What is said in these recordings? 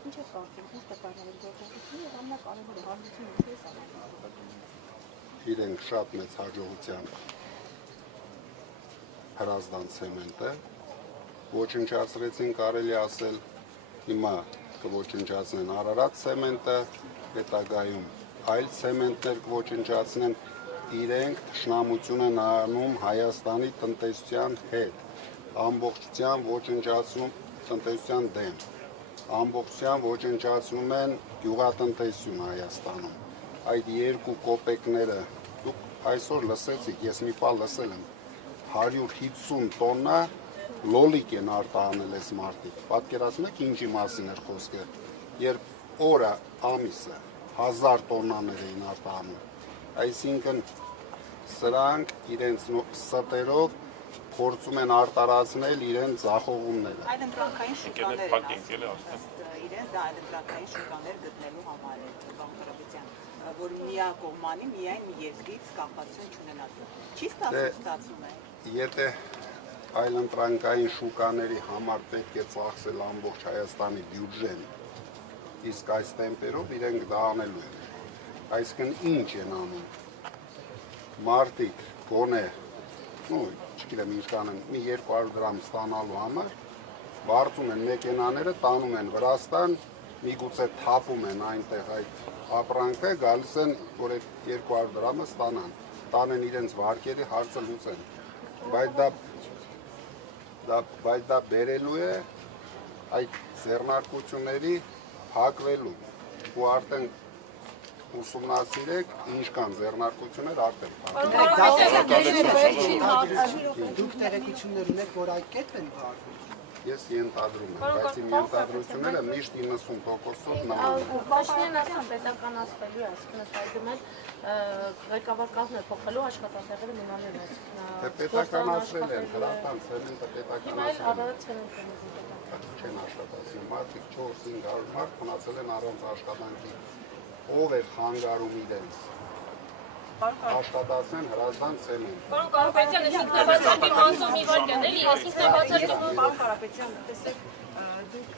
Ինչ է կարծում, ինչ տպարներ գործողությունը եւ ամենակարևորը հարցությունը ինչպես է։ Իրենք շատ մեծ հաջողությամբ հրազդան ցեմենտը ոչնչացրեցին, կարելի ասել, հիմա կոչնչացնեն Արարատ ցեմենտը, հետագայում այլ ցեմենտներ կոչնչացնեն, իրենք թշնամություն են անում Հայաստանի տնտեսության հետ, ամբողջությամբ ոչնչացնում տնտեսության դեմ, ամբողջությամբ ոչնչացնում են գյուղատնտեսություն Հայաստանում, այդ երկու կոպեկները դուք այսօր լսեցիք, ես մի բան լսել եմ, 150 տոննա լոլիկ են արտահանել այս մարդիկ, պատկերացնում եք ինչի մասին էր խոսքը, երբ օրը ամիսը 1000 տոննաներ էին արտահանում, այսինքն սրանք իրենց ստերով փորձում են արտարացնել իրենց ձախողումները։ Այդ ընտրակային շուկաներ են իրենց դա ընտրակային շուկաներ գտնելու համար է բանկարաբիցյան, որ միակողմանի միայն մի երկրից կախվածություն չունենալ։ Չի ստացվում է։ Եթե այլ ընտրանկային շուկաների համար պետք է ծախսել ամբողջ Հայաստանի բյուջեն, իսկ այս տեմպերով իրենք դա անելու են։ Այսինքն ինչ են անում։ Մարդիկ գոնե, չգիտեմ ինչքան են, մի 200 դրամ ստանալու համար, վարձում են մեքենաները, տանում են Վրաստան, միգուցե թափում են այնտեղ այդ ապրանքը, գալիս են, որ այդ 200 դրամը ստանան, տանեն իրենց վարկերի հարցը լուծեն։ Բայց դա բերելու է այդ ձեռնարկությունների փակվելու ու արդեն ուսումնասիրեք ինչքան ձեռնարկություններ արդեն Դուք տեղեկություններ ունեք, որ այդ կետն են փակվում։ Ես ենթադրում եմ, բայց իմ ենթադրությունները միշտ 90%-ով նման են։ Պաշտոնյան ասան պետականացվելու է, այսինքն այդում են ղեկավար կազմը փոխելու աշխատանքները մնալու են, Պետականացրել են, հրատան ցեմենտը պետականացրել Արարատ ցեմենտը չեն աշխատացնում, մարդիկ 400-500 մարդ մնացել են առանց աշխատանքի, ով է խանգարում իրենց աշխատացնեն հրազդան ցեմենտ։ Պարոն Կարապետյան, ինքնաբացարկի մասով մի վարքյան էլի, ես ինքնաբացարկի Պարոն Կարապետյան, տեսեք, դուք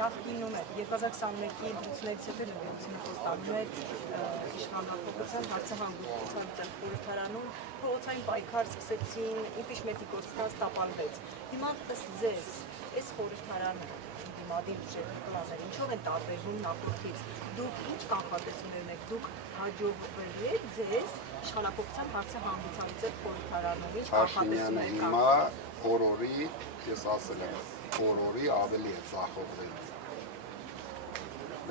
նախկինում եք 2021-ի ընտրություններից հետո լրիվությունը խոստանում եք իշխանապողության հարցահանգության խորհրդարանում փողոցային պայքար սկսեցին, իմպիչմենտի կոչված տապալվեց։ Հիմա ըստ ձեզ, այս խորհրդարանը դիմադիր ուժերի պլանները ինչով են տարբերվում նախորդից։ Դուք ինչ կանխատեսումներ ունեք, դուք հաջողվել եք ձեզ իշխանապողության հարցահանգուցալուծել խորհրդարանում, ինչ կանխատեսումներ կան։ Հիմա օրորի, ես ասել եմ, օրորի ավելի է ձախողվել։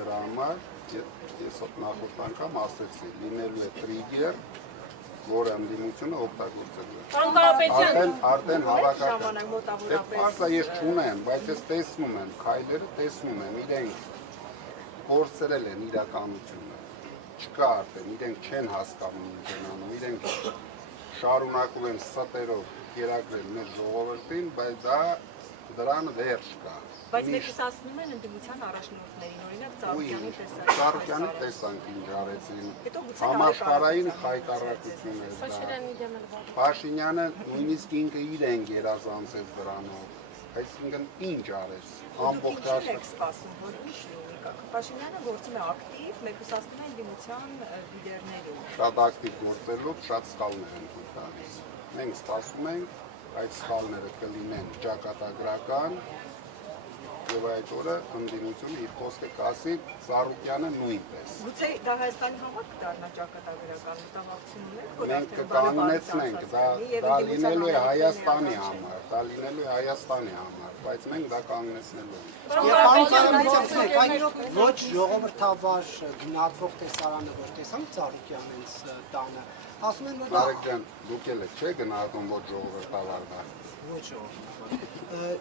Դրա համար ես նախորդ անգամ ասեցի, լինելու է տրիգեր, որը ընդդիմությունը օգտագործելու է։ Պարոն Կարապետյան, Արդեն հավաքական։ ժամանակ մոտավորապես։ Պարզա ես չունեմ, բայց ես տեսնում եմ, քայլերը տեսնում եմ, իրենք կորցրել են իրականությունը։ Չկա արդեն, իրենք չեն հասկանում ինչ են անում, իրենք շարունակում են ստերով կերակրել մեր ժողովրդին, բայց դրան վերջ կա։ Բայց մեկս ասնում են ընդդիմության առաջնորդներին, օրինակ Ծառուկյանի տեսանք ինչ արեցին, համաշխարհային խայտառակություններ դա։ Փաշինյանը նույնիսկ ինքը իրեն գերազանցեց դրանով, այսինքն ինչ արեց, ամբողջ սպասում, որ ինչ լինի։ Փաշինյանը գործում է ակտիվ, մեկս ասում են ընդդիմության լիդերներին։ Շատ ակտիվ գործելով շատ սխալներ են թույլ տալիս։ Մենք սպասում ենք, այդ սխալները կլինեն ճակատագրական եւ այդ օրը ընդդիմությունը իր խոսքը կասի, Ծառուկյանը նույնպես։ Գուցե դա Հայաստանի համար կդառնա ճակատագրական մտավախություն ունեք, որ մենք կկանգնեցնենք, դա լինելու է Հայաստանի համար, բայց մենք դա կանգնեցնելու ենք։ Ոչ ժողովրդավար գնահատվող տեսարանը, որ տեսանք Ծառուկյանից տանը, ասում են, որ դա դուք էլ չեք գնահատում ոչ ժողովրդավար դա։ Ոչ ժողովրդավար։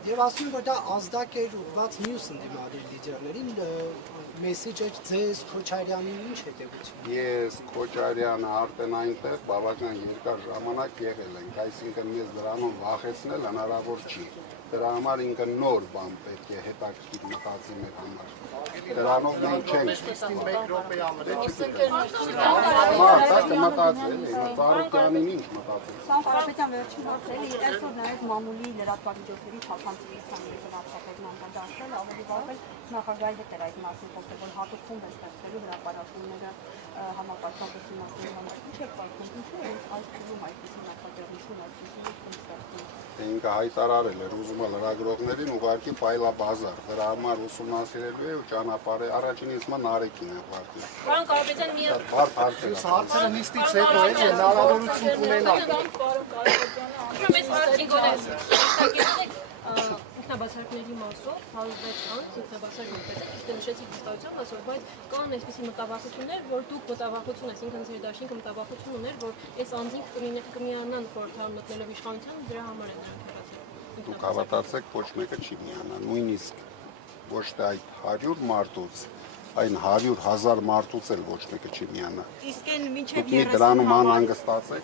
Եվ ասում են, որ դա ազդակ էր ուղղված մյուս ընդդիմադիր լիդերներին, մեսեջը ձեզ, Քոչարյանին ինչ հետևություն։ Ես Քոչարյանը արդեն այնտեղ բավական երկար ժամանակ եղել ենք, այսինքն ես դրանով վախեցնել հնարավոր չի։ Դրա համար ինքը նոր բան պետք է հետաքրքիր մտածի մեր համար։ Դրանով մենք չենք։ Ծառուկյանին ինչ մտածել։ Սան Կարապետյան վերջին հարցը էլի այսօր նաև մամուլի լրատվամիջոցների թափանցիկի ցանկը վարչապետն անդրադարձել, ավելի վաղ նախագահի հետ էր այդ մասին խոսել, որ հատուկ խումբ է ստեղծելու հրապարակումները համապատասխան ուսումնասիրելու համար։ Ինչ եք պատմում, ինչու է այս փուլում այդպիսի նախաձեռնություն, այդպիսի խումբ ստեղծում։ Ինքը հայտարարել էր, ուզում է լրագրողներին ուղարկի ֆայլաբազար, դրա համար ուսումնասիրելու է ու ճանապարհ է, առաջին իսկ Նարեկին է ուղարկել։ Պարոն Կարապետյան, մի Բարդ հարցեր։ Հարցերը նիստից հետո է հնարավորություն ունենալ։ մեծ արտիգոներ ինքնաբացարկների մասով 106 անց ինքնաբացարկ որպես իսկ նշեցիք վստահությամբ ասոր, բայց կան այսպիսի մտավախություններ, որ դուք մտավախություն ես, ինքն ձեր դաշինքը մտավախություն ուներ, որ այս անձինք կմիանան խորհրդարան մտնելով իշխանության, դրա համար են նրանք հեռացել։ Դուք հավատացեք, ոչ մեկը չի միանա, նույնիսկ ոչ թե այդ 100 մարդուց, այն 100,000 մարդուց էլ ոչ մեկը չի միանա։ Իսկ այն մինչև Դուք մի դրանում 30 անհանգստացեք։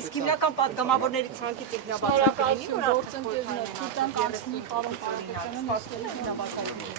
իսկ հիմնական պատգամավորների ցանկից ինքնաբացարկը լինի, որ գործընկերներ, ցանկանցնի, պարոն Կարապետյանը, մասերի ինքնաբացարկներ։